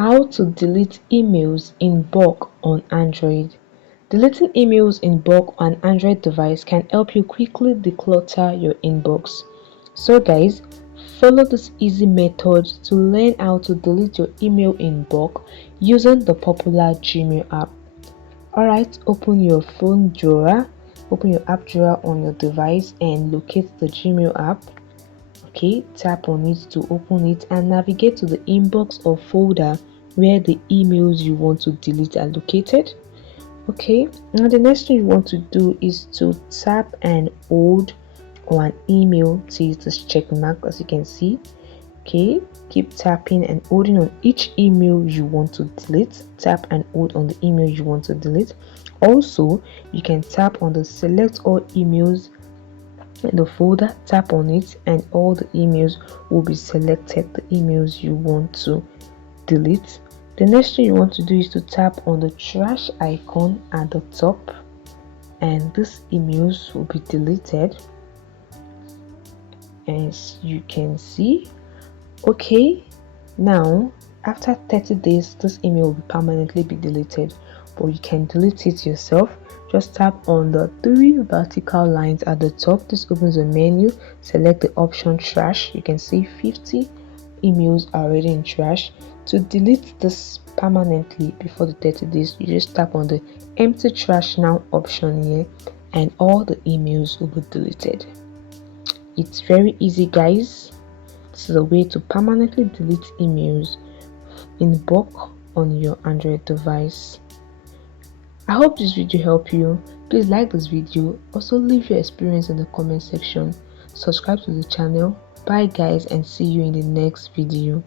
How to delete emails in bulk on Android. Deleting emails in bulk on Android device can help you quickly declutter your inbox. So guys, follow this easy method to learn how to delete your email in bulk using the popular Gmail app. Alright, open your phone drawer, open your app drawer on your device and locate the Gmail app. Okay, tap on it to open it and navigate to the inbox or folder where the emails you want to delete are located. Okay, now the next thing you want to do is to tap and hold on an email till this check mark, as you can see. Okay, keep tapping and holding on each email you want to delete. Tap and hold on the email you want to delete. Also, you can tap on the select all emails in the folder, tap on it and all the emails will be selected, the emails you want to delete. The next thing you want to do is to tap on the trash icon at the top and these emails will be deleted, as you can see. Okay, now after 30 days this email will permanently be deleted, but you can delete it yourself. Just tap on the 3 vertical lines at the top. This opens a menu. Select the option trash. You can see 50 emails are already in trash. To delete this permanently before the 30 days, you just tap on the empty trash now option here and all the emails will be deleted. It's very easy guys. This is a way to permanently delete emails in bulk on your Android device. I hope this video helped you. Please like this video. Also leave your experience in the comment section. Subscribe to the channel. Bye guys and see you in the next video.